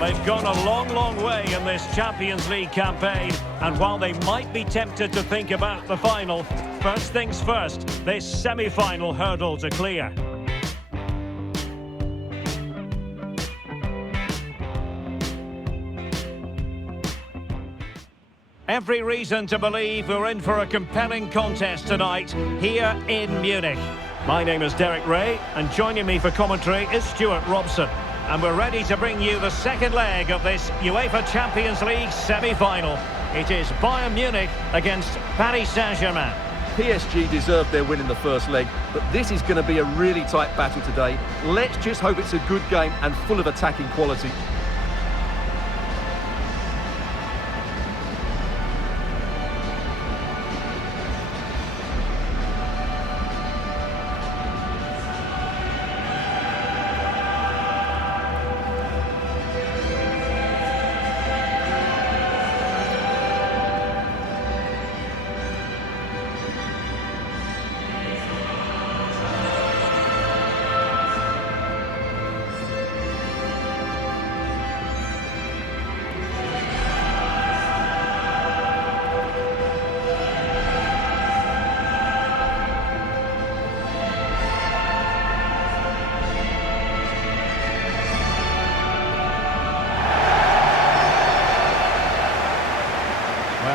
They've gone a long, long way in this Champions League campaign, and while they might be tempted to think about the final, first things first, this semi-final hurdle to clear. Every reason to believe we're in for a compelling contest tonight here in Munich. My name is Derek Ray, and joining me for commentary is Stuart Robson. And we're ready to bring you the second leg of this UEFA Champions League semi-final. It is Bayern Munich against Paris Saint-Germain. PSG deserved their win in the first leg, but this is going to be a really tight battle today. Let's just hope it's a good game and full of attacking quality.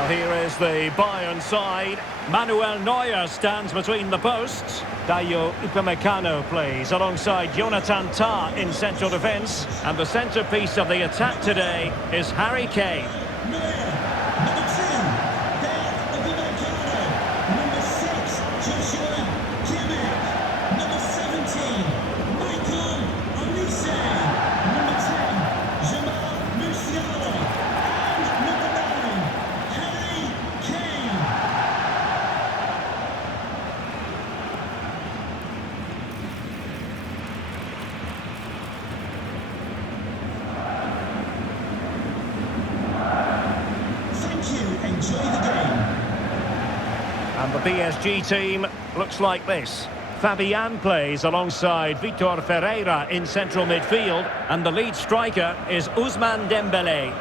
Here is the Bayern side. Manuel Neuer stands between the posts. Dayo Upamecano plays alongside Jonathan Tah in central defence. And the centrepiece of the attack today is Harry Kane. And the PSG team looks like this. Fabian plays alongside Vitor Ferreira in central midfield, and the lead striker is Ousmane Dembélé.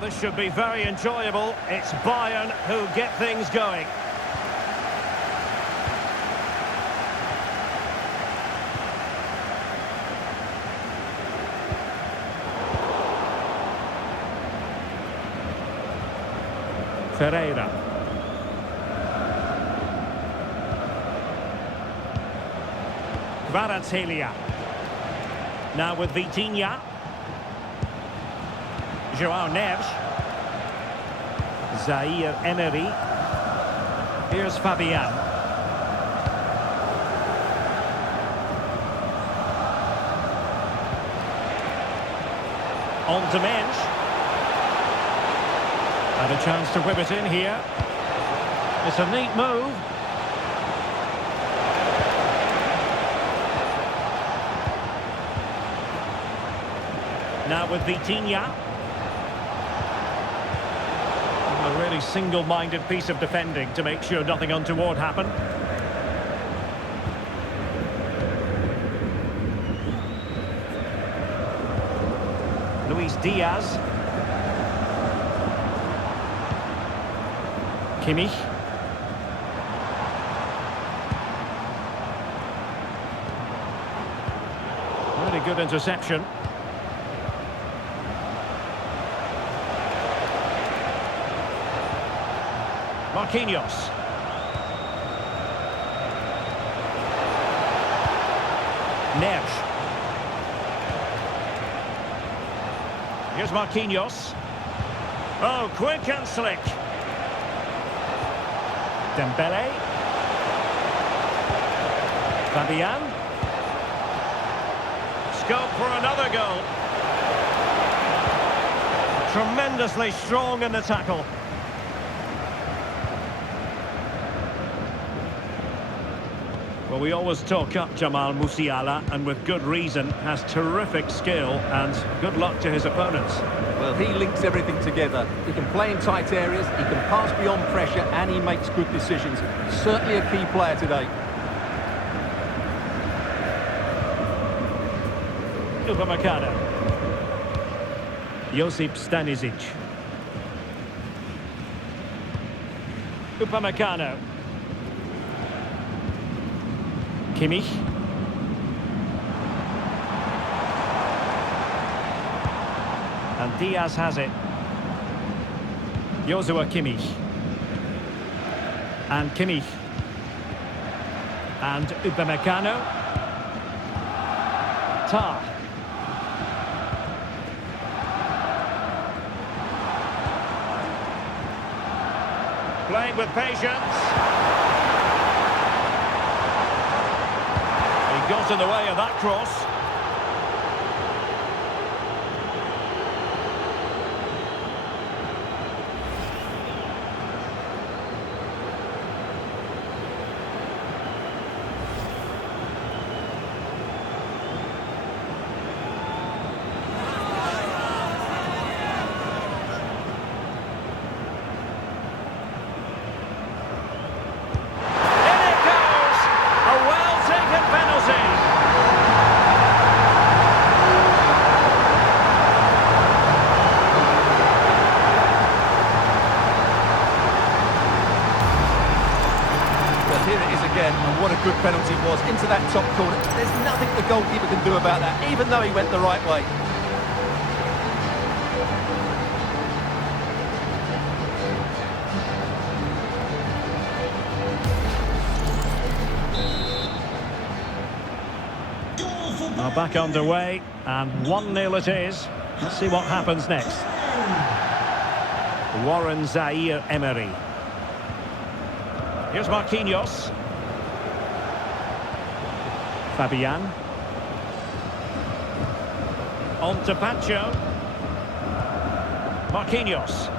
This should be very enjoyable. It's Bayern who get things going. Ferreira. Kvaratskhelia. Now with Vitinha. João Neves. Zaire Emery. Here's Fabian. On to Mensch. And a chance to whip it in here. It's a neat move. Now with Vitinha. A really single-minded piece of defending to make sure nothing untoward happened. Luis Diaz. Kimmich. Really good interception. Marquinhos. Neves. Here's Marquinhos. Oh, quick and slick. Dembele. Fabian. Scope for another goal. Tremendously strong in the tackle. Well, we always talk up Jamal Musiala, and with good reason, has terrific skill, and good luck to his opponents. Well, he links everything together. He can play in tight areas, he can pass beyond pressure, and he makes good decisions. Certainly a key player today. Upamecano. Josip Stanisic. Upamecano. Kimmich. And Diaz has it. Joshua Kimmich. And Kimmich. And Upamecano. Tah. Playing with patience. He got in the way of that cross. Here it is again, and what a good penalty it was into that top corner. There's nothing the goalkeeper can do about that, even though he went the right way. Now back underway, and 1-0 it is. Let's see what happens next. Warren Zaire-Emery. Here's Marquinhos. Fabian. On to Pancho. Marquinhos.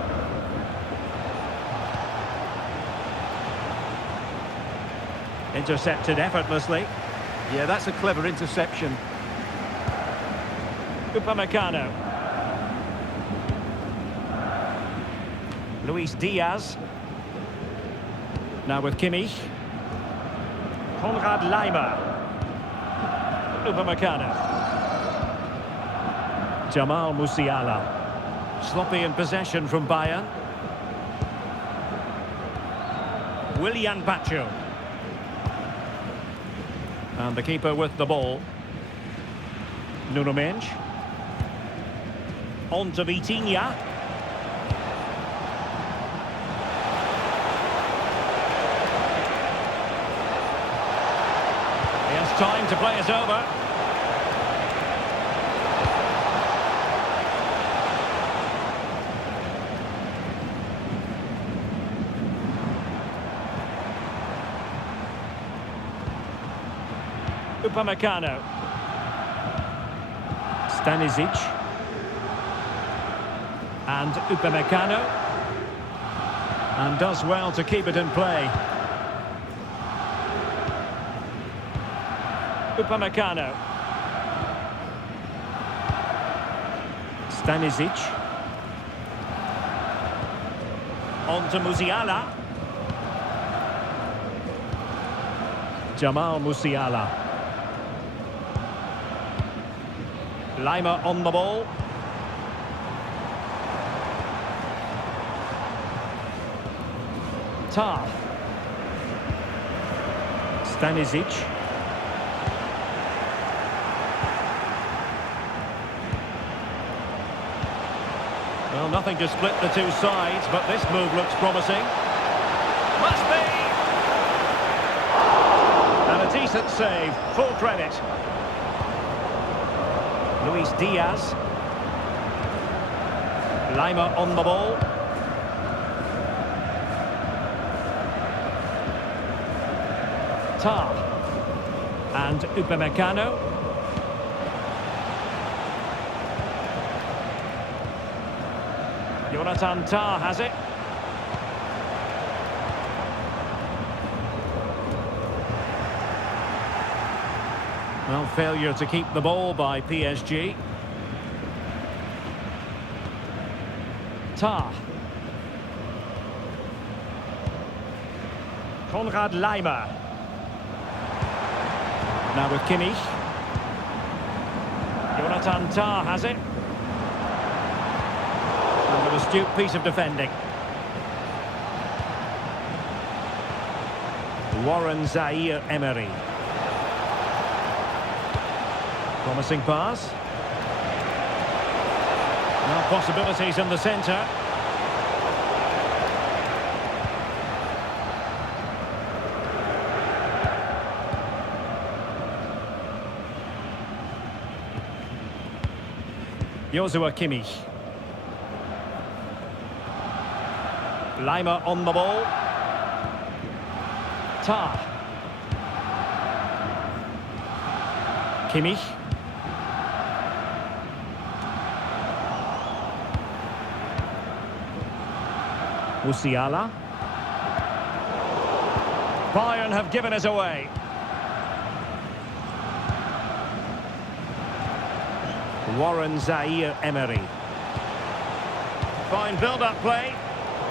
Intercepted effortlessly. Yeah, that's a clever interception. Upamecano. Luis Diaz. Now with Kimmich. Konrad Laimer. Upamecano. Jamal Musiala. Sloppy in possession from Bayern. Willian Pacho. And the keeper with the ball. Nuno Mendes. On to Vitinha. Time to play it over. Upamecano. Stanisic. And Upamecano. And does well to keep it in play. Upamecano. Stanisic. On to Musiala. Jamal Musiala. Laimer on the ball. Tah. Stanisic. Well, nothing to split the two sides, but this move looks promising. Must be! And a decent save, full credit. Luis Diaz. Laimer on the ball. Tah. And Upamecano. Jonathan Tah has it. Well, failure to keep the ball by PSG. Tah. Konrad Laimer. Now with Kimmich. Jonathan Tah has it. And with an astute piece of defending. Warren Zaire-Emery. Promising pass. Now possibilities in the centre. Joshua Kimmich. Laimer on the ball. Tah. Kimmich. Musiala. Bayern have given us away. Warren Zaire-Emery. Fine build-up play.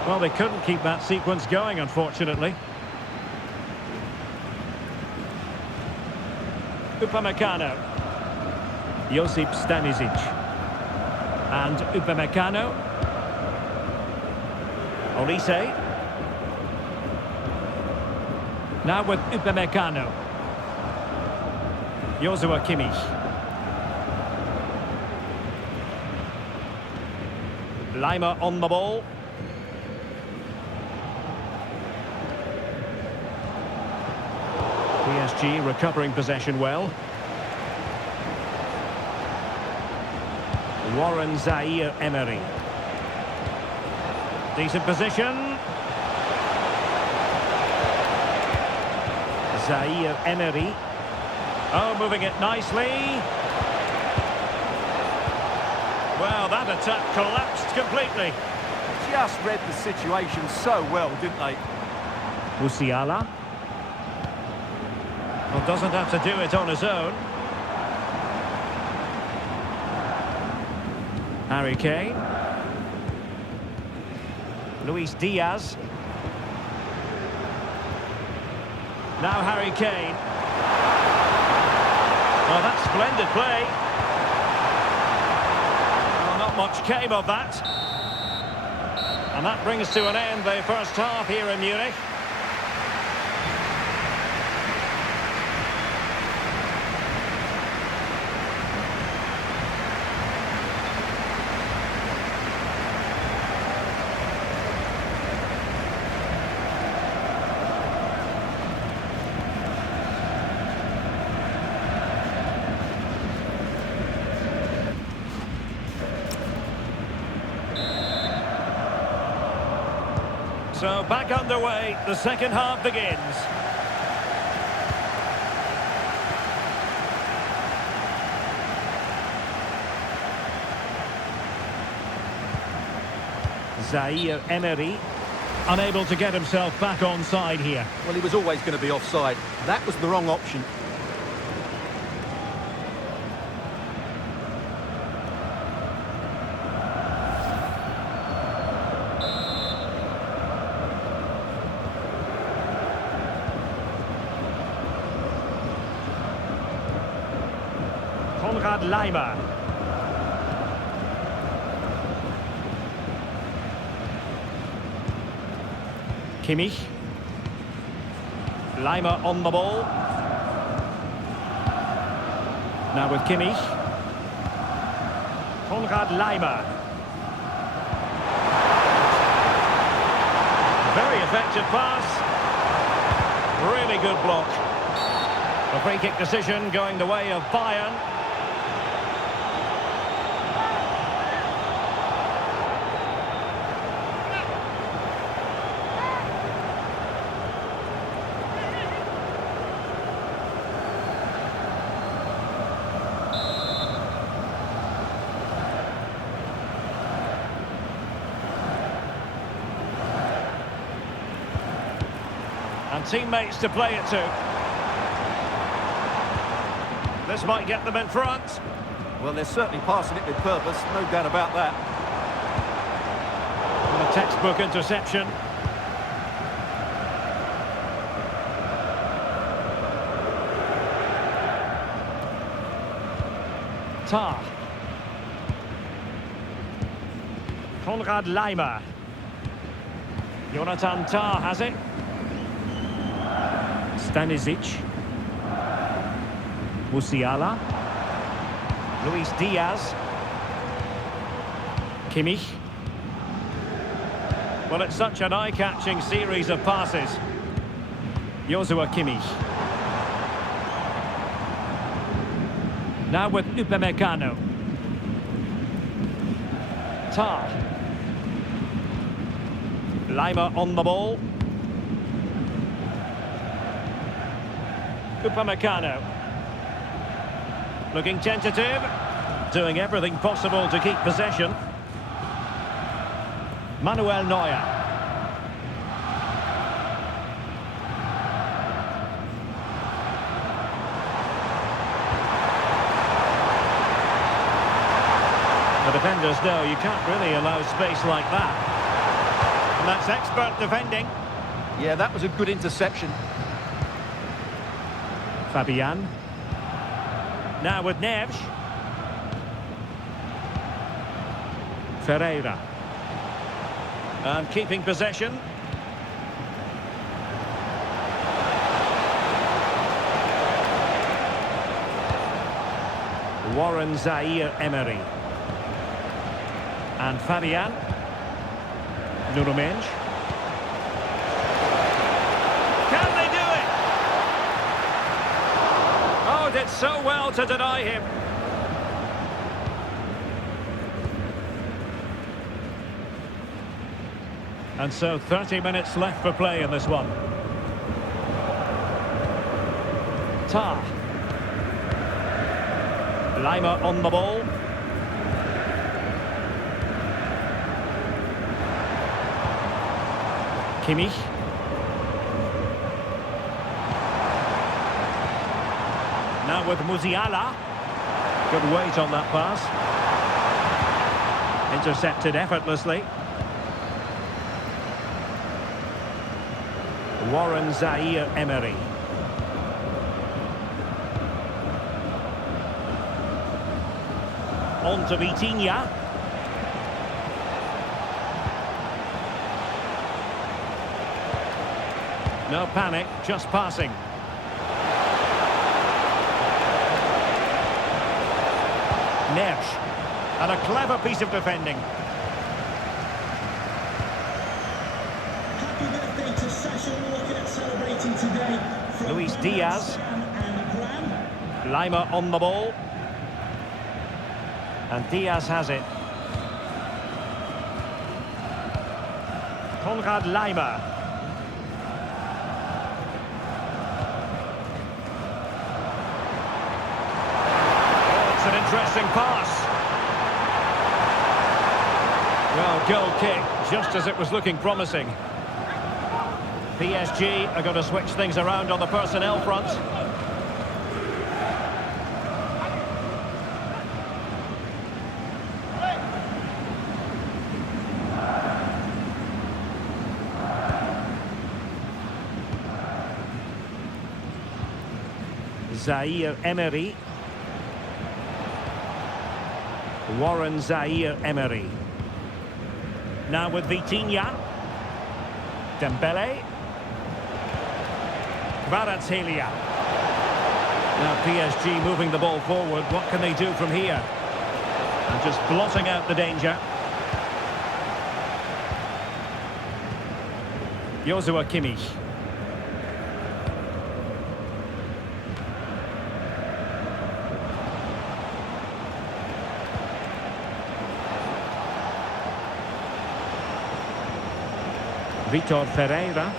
Well, they couldn't keep that sequence going, unfortunately. Upamecano. Josip Stanisic. And Upamecano. Olise. Now with Upamecano. Joshua Kimmich. Laimer on the ball. PSG recovering possession well. Warren Zaire-Emery. Decent position. Zaire-Emery. Oh, moving it nicely. Well, that attack collapsed completely. Just read the situation so well, didn't they? Musiala. Well, doesn't have to do it on his own. Harry Kane. Luis Diaz. Now Harry Kane. Oh, that's splendid play. Well, not much came of that. And that brings to an end the first half here in Munich. So back underway, the second half begins. Zaire-Emery, unable to get himself back onside here. Well, he was always going to be offside. That was the wrong option. Konrad Laimer. Kimmich. Laimer on the ball. Now with Kimmich. Konrad Laimer. Very effective pass. Really good block. A free kick decision going the way of Bayern. And teammates to play it to. This might get them in front. Well, they're certainly passing it with purpose, no doubt about that. And a textbook interception. Tah. Konrad Laimer. Jonathan Tah has it. Stanisic. Musiala. Luis Diaz. Kimmich. Well, it's such an eye-catching series of passes. Joshua Kimmich. Now with Upamecano. Tah. Laimer on the ball. Upamecano. Looking tentative. Doing everything possible to keep possession. Manuel Neuer. The defenders know you can't really allow space like that. And that's expert defending. Yeah, that was a good interception. Fabian. Now with Neves. Ferreira. And keeping possession. Warren Zaire-Emery. And Fabian. Nuno Mendes. Can they do it? Oh, did so well to deny him. And so 30 minutes left for play in this one. Tah. Laimer on the ball. Kimmich. Now with Musiala. Good weight on that pass. Intercepted effortlessly. Warren Zaire-Emery. On to Vitinha. No panic, just passing. Neves. And a clever piece of defending. Happy birthday to Sasha Walker celebrating today. Luis Diaz. Laimer on the ball. And Diaz has it. Konrad Laimer. An interesting pass. Well, goal kick, just as it was looking promising. PSG are going to switch things around on the personnel front. Zaire-Emery. Warren Zaire-Emery. Now with Vitinha. Dembele. Kvaratskhelia. Now PSG moving the ball forward. What can they do from here? And just blotting out the danger. Joshua Kimmich. Vitor Ferreira.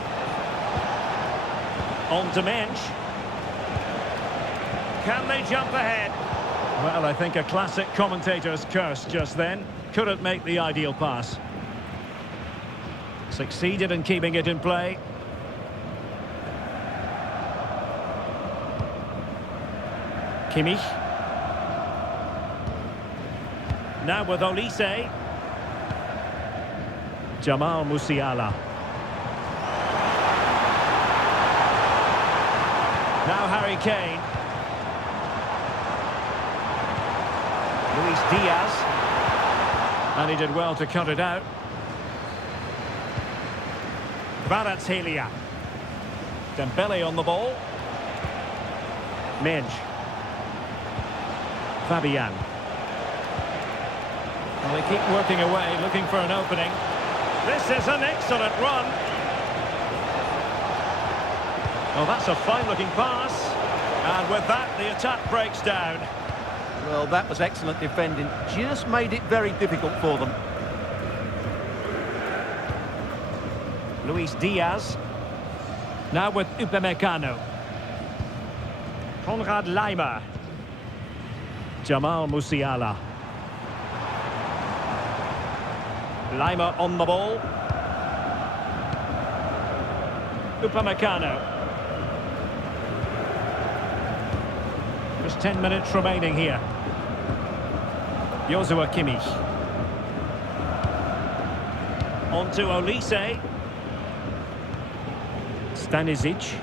On to Mensch. Can they jump ahead? Well, I think a classic commentator's curse just then. Couldn't make the ideal pass. Succeeded in keeping it in play. Kimmich. Now with Olise. Jamal Musiala. Now Harry Kane. Luis Diaz. And he did well to cut it out. Kvaratskhelia. Dembele on the ball. Menj. Fabian. Well, they keep working away, looking for an opening. This is an excellent run. Well, that's a fine-looking pass. And with that, the attack breaks down. Well, that was excellent defending. Just made it very difficult for them. Luis Diaz. Now with Upamecano. Konrad Laimer. Jamal Musiala. Laimer on the ball. Upamecano. Just 10 minutes remaining here. Joshua Kimmich. On to Olise. Stanisic.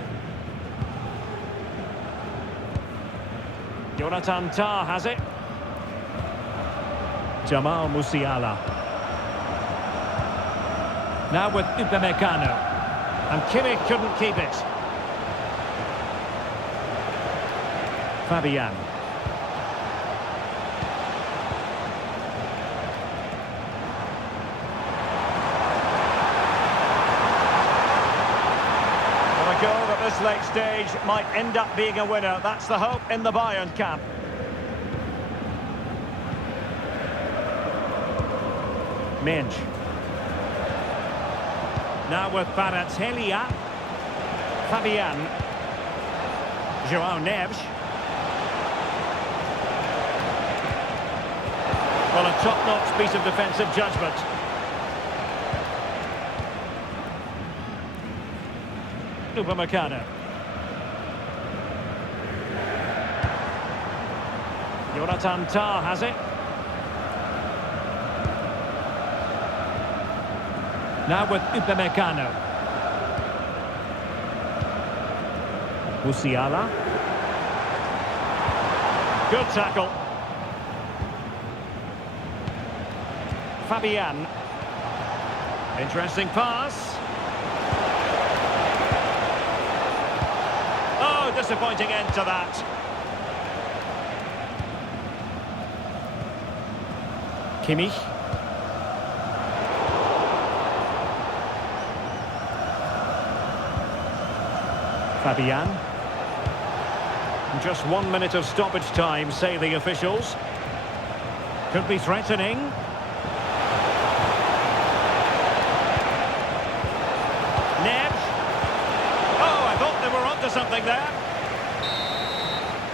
Jonathan Tah has it. Jamal Musiala. Now with Upamecano. And Kimmich couldn't keep it. Fabian. Well, a goal at this late stage might end up being a winner. That's the hope in the Bayern camp. Menj. Now with Kvaratskhelia. Fabian. João Neves. Well, a top-notch piece of defensive judgment. Upamecano. Jonathan Tah has it. Now with Upamecano. Musiala. Good tackle. Fabian. Interesting pass. Oh, disappointing end to that. Kimmich. Fabian. Just 1 minute of stoppage time, say the officials. Could be threatening. Neves. Oh, I thought they were onto something there.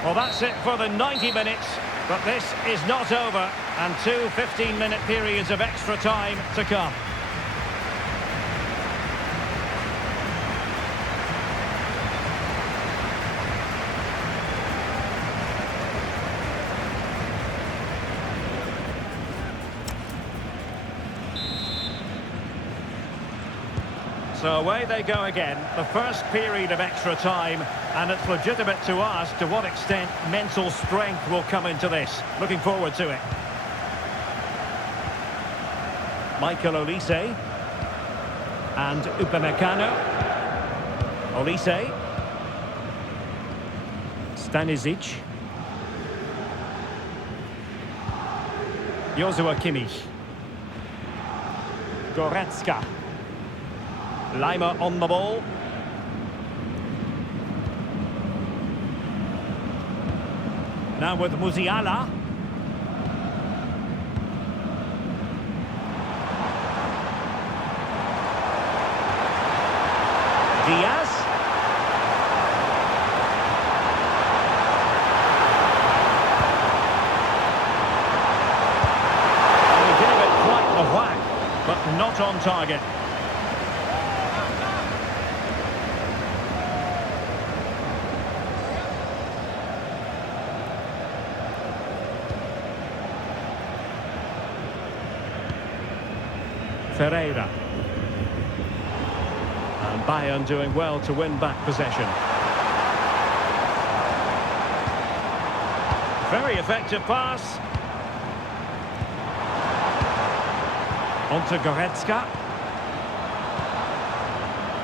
Well, that's it for the 90 minutes, but this is not over, and two 15-minute periods of extra time to come. So away they go again, the first period of extra time, and it's legitimate to ask to what extent mental strength will come into this. Looking forward to it. Michael Olise. And Upamecano. Olise. Stanisic. Joshua Kimmich. Goretzka. Laimer on the ball. Now with Musiala. Diaz. And he gave it quite a whack, but not on target. Ferreira. And Bayern doing well to win back possession. Very effective pass. On to Goretzka.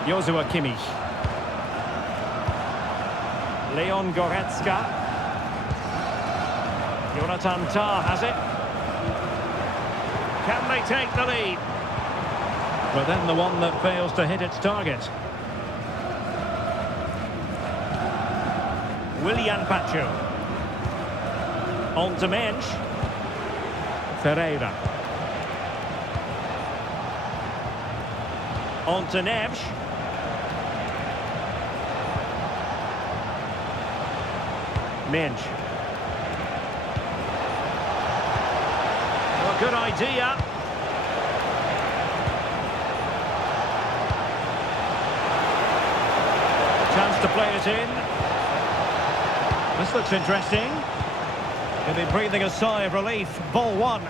Joshua Kimmich. Leon Goretzka. Jonathan Tah has it. Can they take the lead? But then the one that fails to hit its target. Willian Pacho. On to Mensch. Ferreira. On to Neves. Mensch. Well, good idea. Chance to play it in. This looks interesting. He'll be breathing a sigh of relief. Ball one.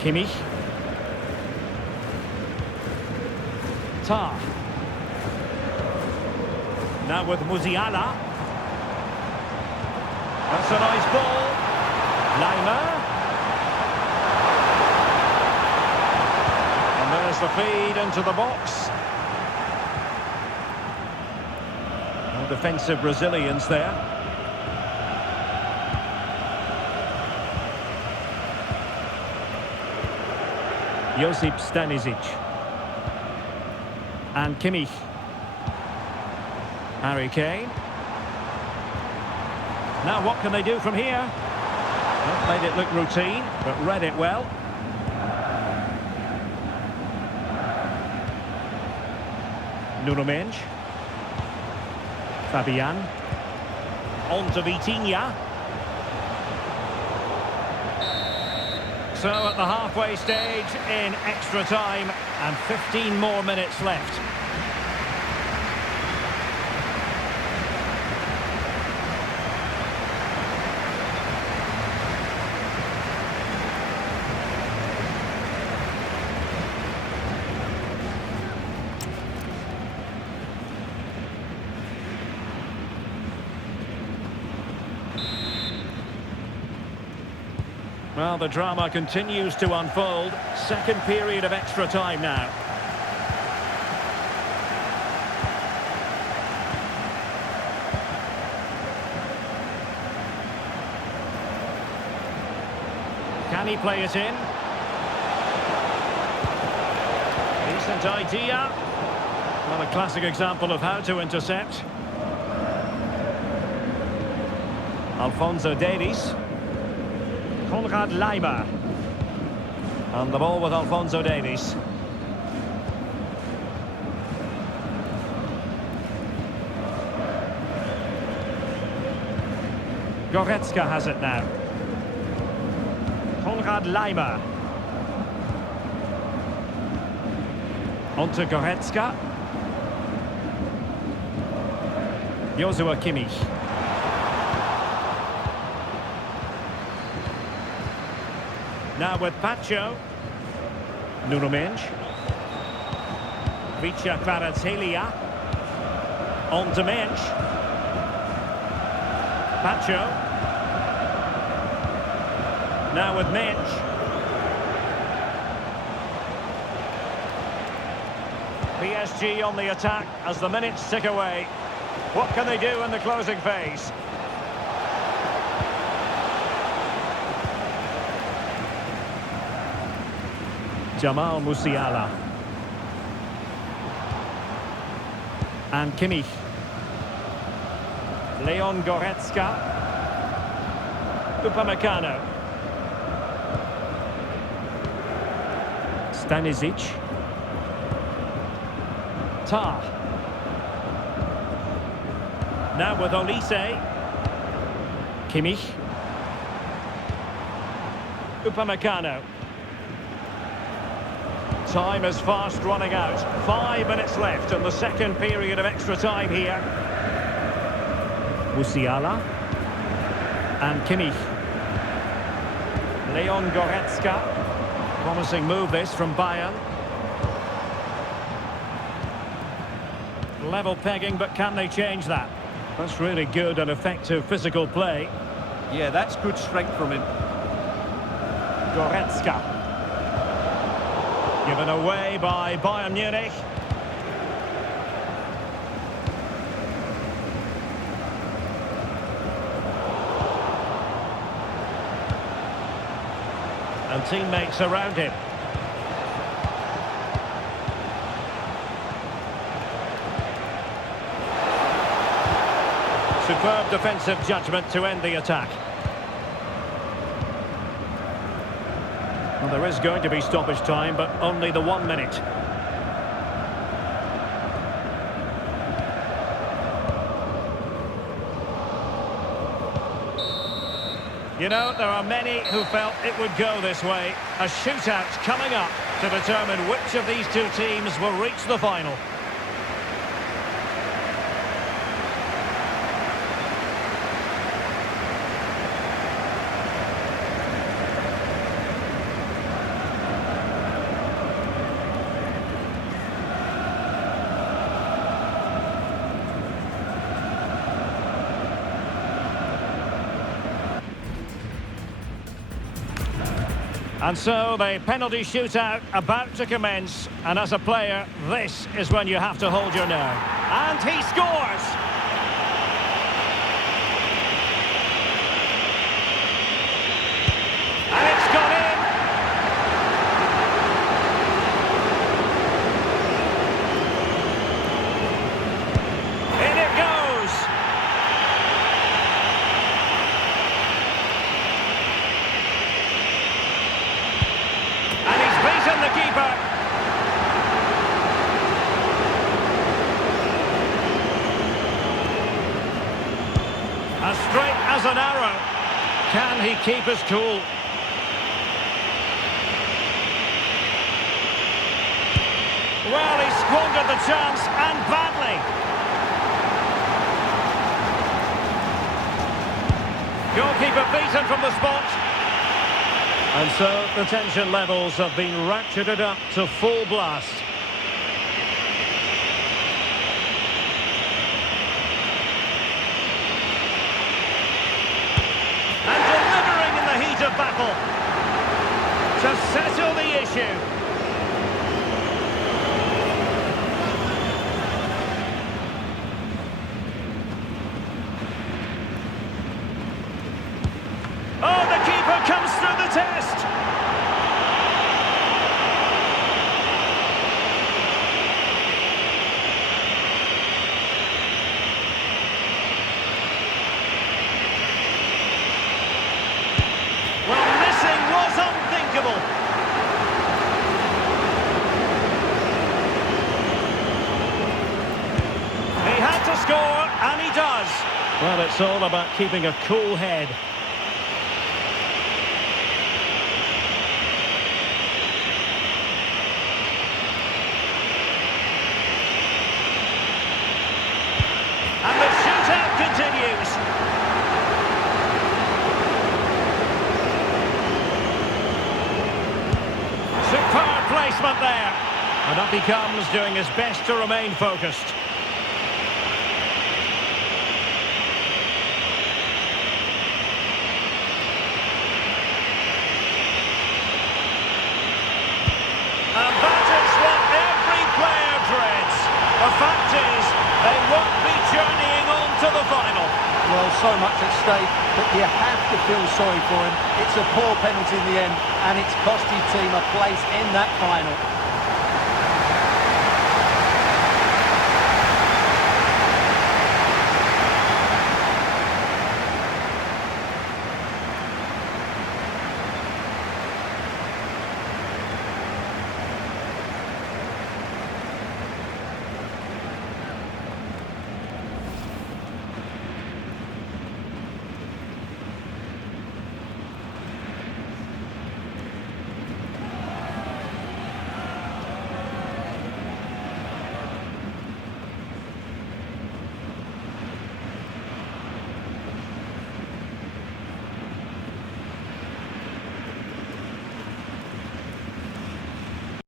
Kimmich. Tah. Now with Musiala. That's a nice ball. Leimer. And there's the feed into the box. No defensive resilience there. Josip Stanisic. And Kimmich. Harry Kane. Now what can they do from here? Well, made it look routine, but read it well. Nuno Mensch. Fabian. On to Vitinha. So at the halfway stage in extra time and 15 more minutes left. Well, the drama continues to unfold. Second period of extra time now. Can he play it in? Decent idea. Well, a classic example of how to intercept. Alphonso Davies. Konrad Leimer. And the ball with Alphonso Davies. Goretzka has it now. Konrad Leimer. On to Goretzka. Joshua Kimmich. Now with Pacho. Nuno Mensch. Vicha Kvaratskhelia. On to Mensch. Pacho. Now with Mensch. PSG on the attack as the minutes tick away. What can they do in the closing phase? Jamal Musiala. And Kimmich. Leon Goretzka. Upamecano. Stanisic. Tah. Now with Olise. Kimmich. Upamecano. Time is fast running out. 5 minutes left in the second period of extra time here. Musiala. And Kimmich. Leon Goretzka. Promising move this from Bayern. Level pegging, but can they change that? That's really good and effective physical play. Yeah, that's good strength from him. Goretzka. Given away by Bayern Munich. And teammates around him. Superb defensive judgment to end the attack. Well, there is going to be stoppage time, but only the 1 minute. You know, there are many who felt it would go this way. A shootout coming up to determine which of these two teams will reach the final. And so the penalty shootout about to commence, and as a player, this is when you have to hold your nerve. And he scores! And it's gone in! In it goes! The keeper. As straight as an arrow. Can he keep his cool? Well, he squandered the chance, and badly. Goalkeeper beaten from the spot. And so the tension levels have been ratcheted up to full blast. And delivering in the heat of battle to settle the issue. Oh, the keeper comes through the test. Well, missing was unthinkable. He had to score, and he does. Well, it's all about keeping a cool head. And the shootout continues. Superb placement there. And up he comes, doing his best to remain focused. And that is what every player dreads. The fact is, they won't be journeying on to the final. Well, so much at stake, but you have to feel sorry for him. It's a poor penalty in the end, and it's cost his team a place in that final.